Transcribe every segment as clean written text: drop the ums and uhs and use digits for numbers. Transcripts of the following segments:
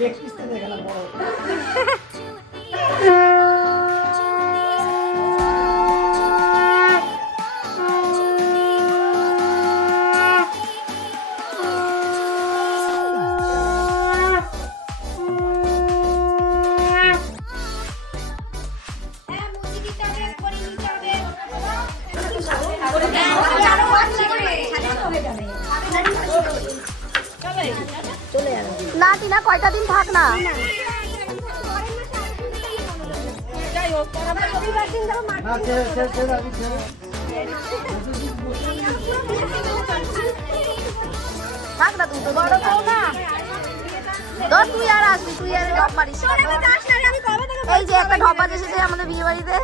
Leg পিসটা দেখে না বড়। না টিনা কয়টা দিন থাক না। থাক না তুই তো বড় বউ না। তো তুই আর আসবি, তুই আর ঢপ মারিস না। এই যে একটা ঢপ এসেছে আমাদের বিয়ে বাড়িতে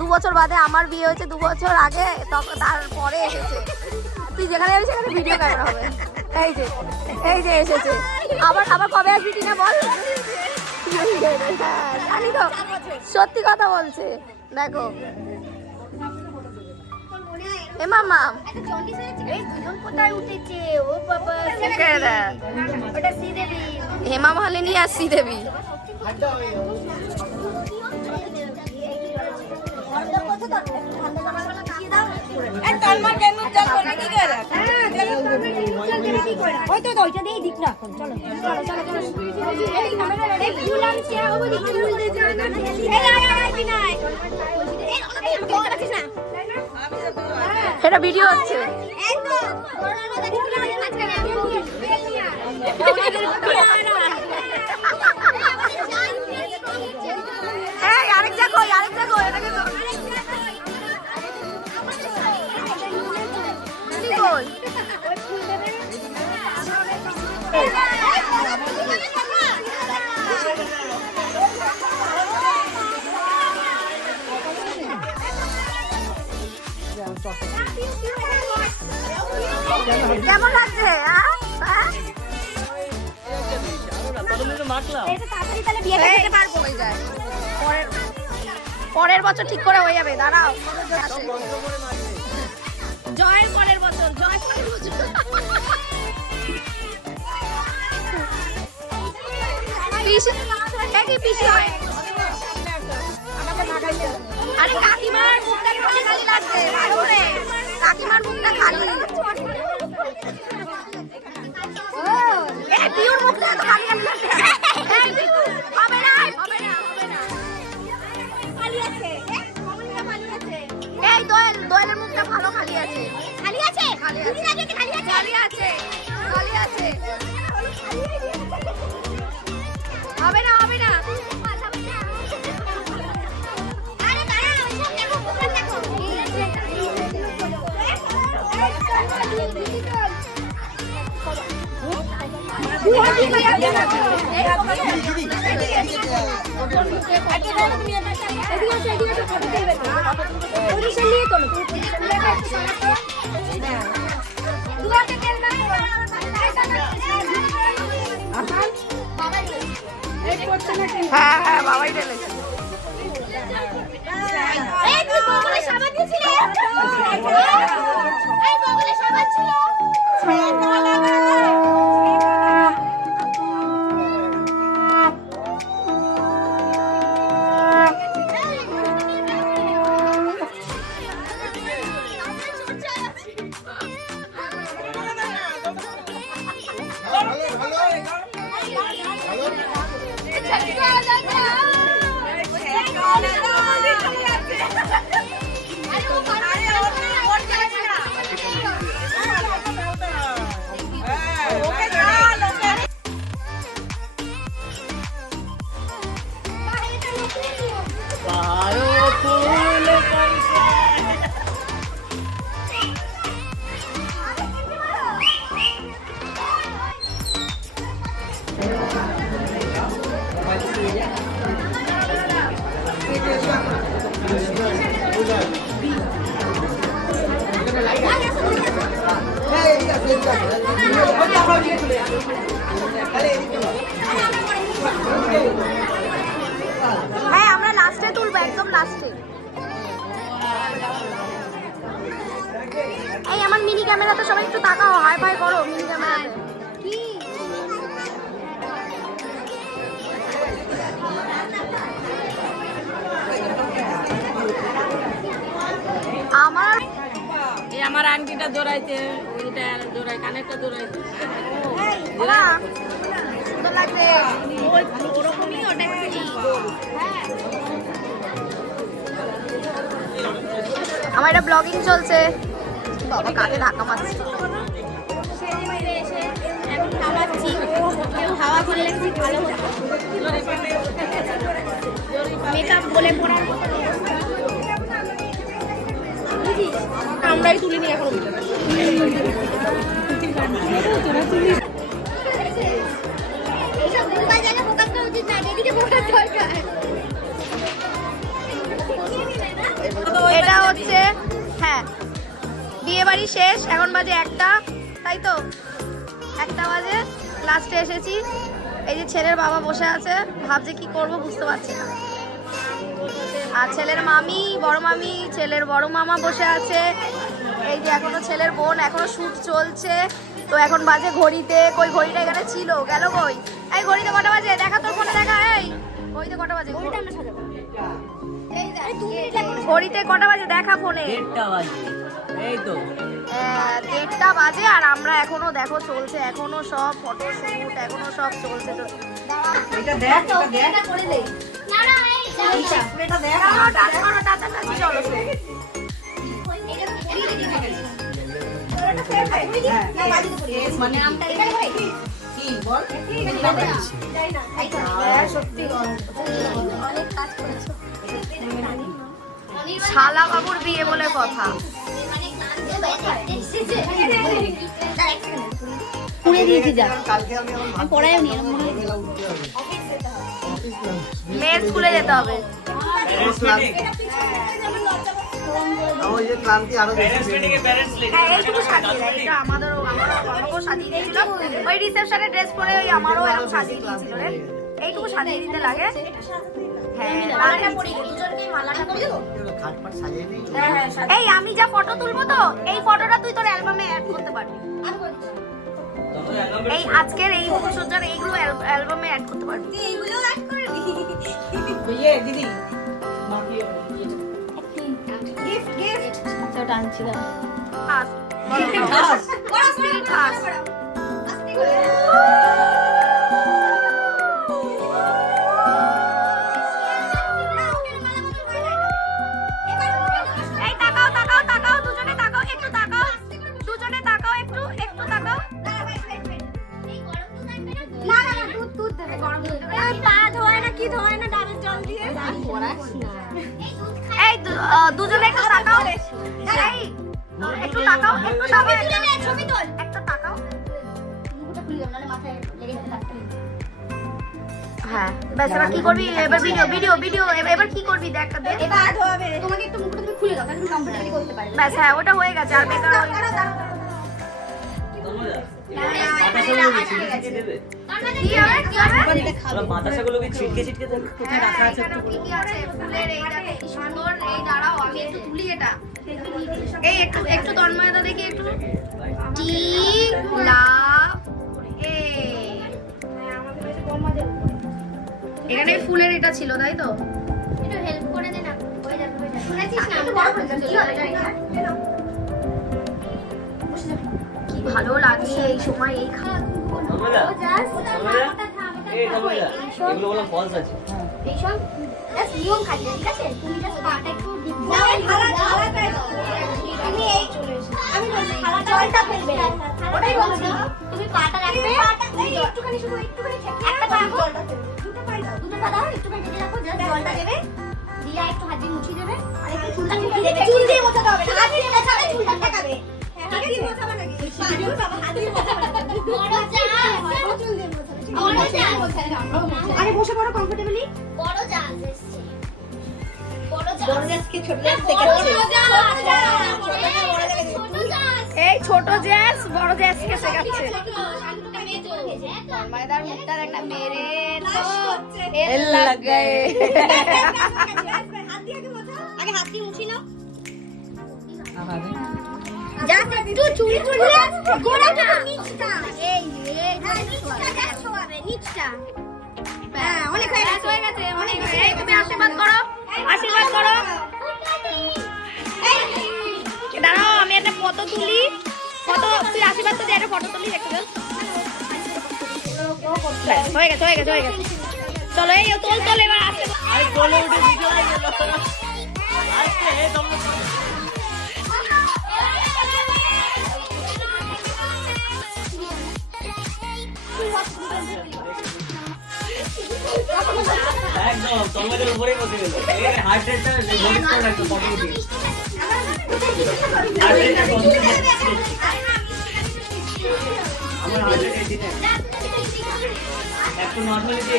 2 বছর বাদে। আমার বিয়ে হয়েছে 2 বছর আগে, তারপরে এসেছে। তুই যেখানে যাবি সেখানে ভিডিও ক্যামেরা হবে। এই যে এসেছে। আবার কবে আসবি টিনা বল। জানি তো, সত্যি কথা বলছে। দেখো এ মামা হেমা মালিনী আর শ্রীদেবী। এটা ভিডিও হচ্ছে। আরেকটা কই এটাকে কই কেমন লাগছে? পরের বছর ঠিক করে হয়ে যাবে, দাঁড়াও। জয়ের পরের বছর, পিসি হয়। আরে কাকিমার মুখটা খালি খালি লাগছে, কাকিমার মুখটা খালি। পিউর মুখটা তো খালি খালি লাগছে। হবে না এই দোয়েলের মুখটা ভালো খালি আছে। হবে না হ্যাঁ বাবাই ঢেলেছে। হ্যাঁ আমরা লাস্টে তুলবো, একদম লাস্টে। এই আমার মিনি ক্যামেরাতে সবাই একটু তাকাও, হাই ফাই করো মিনি ক্যামেরাতে। কি আমার আংটিটা জোড়াইতে, এটা জোড়াই, কানেরটা জোড়াইতে। সুন্দর লাগছে। ওরকমই ওটা আমার এটা ব্লগিং চলছে। বাবা কাকে ধাক্কা মারছে। হাওয়া করলে খুব ভালো হতো। মেকআপ বলে পড়ার আমরাই তুলিনি এখন। এটা হচ্ছে হ্যাঁ বিয়ে বাড়ি শেষ, এখন বাজে 1টা, তাই তো 1টা বাজে। লাস্টে এসেছি। এই যে ছেলের বাবা বসে আছে, ভাবছে কি করব বুঝতে পারছি না। আর ছেলের মামি, বড় মামি, ছেলের বড় মামা বসে আছে। এই যে এখনো ছেলের বোন, এখনো শুট চলছে। তো এখন বাজে ঘড়িতে, কই ঘড়িটা এখানে ছিল, গেল কই? এই ঘড়িতে কটা বাজে দেখা, তোর ফোনে দেখা। এই ঘড়িতে কটা বাজে? ঘড়িতে কটা বাজে দেখা ফোনে। 1টা বাজে। এই তো 1টা বাজে আর আমরা এখনো দেখো চলছে, এখনো সব ফটো শুট এখনো সব চলছে। এটা দেখ, এটা করে দে। না না এই এটা দেখ। চলো মানে কি বল? শালা বাবুর বিয়ে বলে কথা। পুড়ে দিয়েছি যা, পড়ায় নি। মেয়ের স্কুলে যেতে হবে। এইটুকু সাজিয়ে দেয়, এটা আমাদেরও সাজিয়ে দিয়েছিল। ওই রিসেপশনে ড্রেস পরে ওই আমারও এরকম সাজিয়ে দিয়েছিল রে। এইটুকু সাজিয়ে দিতে লাগে। এই আমি যা ফটো তুলবো তো, এই ফটোটা তুই তোর অ্যালবামে অ্যাড করতে পারবি। এই আজকের এই ফুলসজ্জার এইগুলো অ্যালবামে অ্যাড করতে পারবি। তুই এইগুলো অ্যাড করবি? দিদি গিফট আচ্ছা ওটা আনছি না। দুজনে একটু তাকাও, একটু তাকাও, একটু তাকাও, ছবি তোল, একটু তাকাও। হ্যাঁ ব্যাস, এবার কি করবি? এবার ভিডিও এবার কি করবি দেখ। এবার হবে তোমাকে একটু মুখটা তুমি খুলে দাও, তাহলে কমফোর্টেবলি করতে পারবে। ব্যাস হ্যাঁ ওটা হয়ে গেছে। আর বেকার বাতাসাগুলোকে ছিটকে ছিটকে কোথায় রাখা আছে একটু কি আছে ফুলের এই দেখো কি সুন্দর। এই দাঁড়াও আমি একটু তুলি এটা। এই একটু তন্ময়তা দেখি একটু। টি লাভ এ এখানে ফুলের এটা ছিল তাই তো? একটু হেল্প করে দে না, হয়ে যাবে হয়ে যাবে। শুনেছিস না একটু বড় করে কি হবে জানি না। কি ভালো লাগছে এই সময় এই খাওয়া। এগুলো বললাম ফলস আছে। এইসব জাস্ট নিয়ম খালি, ঠিক আছে? তুমি জাস্ট পাটা একটু ঢালা করে দাও। তুমি এই চলে এসো। আমি বলছি খালা জলটা ফেলবে না, ওটাই বলছি। তুমি পাটা রাখবে, একটুখানি শুধু একটুখানি একটা পা জলটা ফেলবে, দুটো পা দাও, দুটো পা দাও, একটুখানি ঢেকে রাখো, জাস্ট জলটা দেবে, দিয়ে একটু হাত দিয়ে মুছিয়ে দেবে, আর একটু চুলটা মুছিয়ে দেবে। চুল দিয়ে মোছাতে হবে না, হাত দিয়ে মোছাবে, চুলটা ঠেকাবে। হাত দিয়ে মোছাবে নাকি? হাত দিয়ে মোছাবে না, বড় যা চুল দিয়ে মোছাবে। বড় যা আরে বসে পড়ো কমফোর্টেবলি। বড় যা এসেছে, বড় যা কি ছোট যা থেকে এই ছোট জ্যাস বড় জ্যাসকে শেখাচ্ছে। মায়েদার মুখটার একটা মেরে তো এল লাগে। আগে হাত দিয়ে মুছি নাও। যা একটু চুল চুলে গোড়াটা নিচটা, এই নিচটা যা ছোঁয়াবে, নিচটা। হ্যাঁ অনেক হয়ে গেছে অনেক। এই তুমি আশীর্বাদ করো, আশীর্বাদ করো। দাঁড়াও আমি একটা ফটো তুলি, ফটো তুই আশীর্বাদ তো দিয়ে একটা ফটো তুলি দেখতে চল। হয়ে গেছে হয়ে গেছে হয়ে গেছে, চলো এই তোল তোল এবার আসতে। আরে কোলে উঠে ভিডিও হয়ে গেল আজকে তোমরা একদম তোমাদের উপরেই বসে গেল এই হার্ট রেটটা নোটিস করে রাখো ফটো উঠে হার্ট রেটটা কত আমার হার্ট রেট এই দিনে একটু নরমালি দিয়ে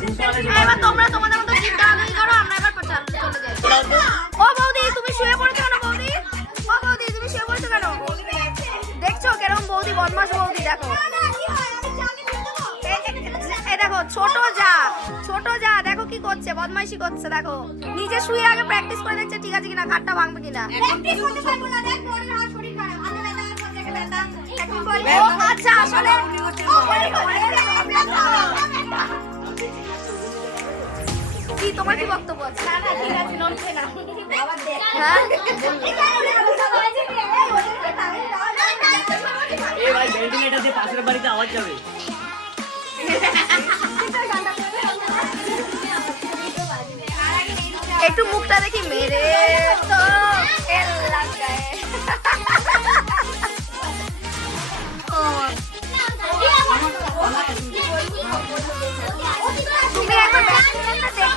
দিন এবার তোমরা তোমাদের মতো চিন্তা আনন্দ করো, আমরা এবার চলে যাই। ও বৌদি তুমি শুয়ে পড়েছো কেন বৌদি? ও বৌদি তুমি শুয়ে পড়েছো কেন? দেখছো কেরকম বৌদি বদমাশ বৌদি, দেখো এই দেখো ছোট যা দেখো কি করছে, বদমাইশি করছে দেখো, নিজে শুয়ে আগে প্র্যাকটিস করে দেখছে ঠিক আছে কিনা, খাটটা ভাঙবে কিনা। ও আচ্ছা আসলে কি তোমার কি বক্তব্য আছে? হ্যাঁ এই ভাই ভেন্টিলেটর দিয়ে পাশের বাড়িতে আওয়াজ যাবে। একটু মুখটা দেখি মেরে তো এল লাগায়। তুমি একবার দেখো